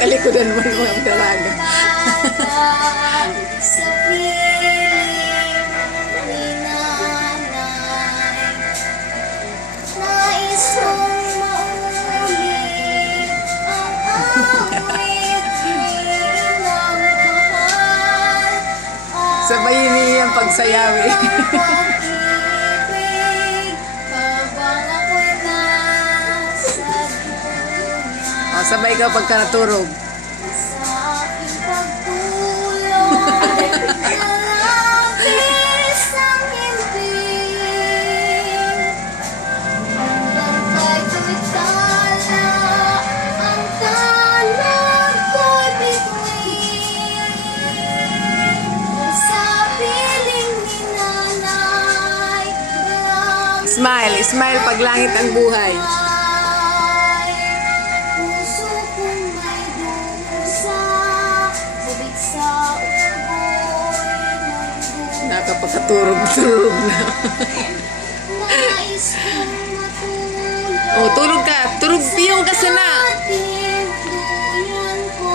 Talikodan mo ng mga dalaga. Sa piling ni nanay Nais kong Sabayin niyo yung pagsayawi. ni nanay Walang Smile, smile pag langit ang buhay. Dusa Nakapagkaturog-turog na. Nais kong matulog o, tulog ka. Turog piyong ka sana. Ating duyan ko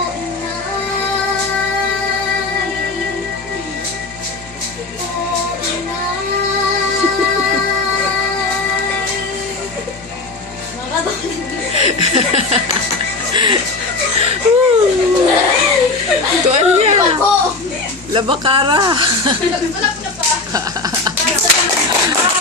Labakara. Sa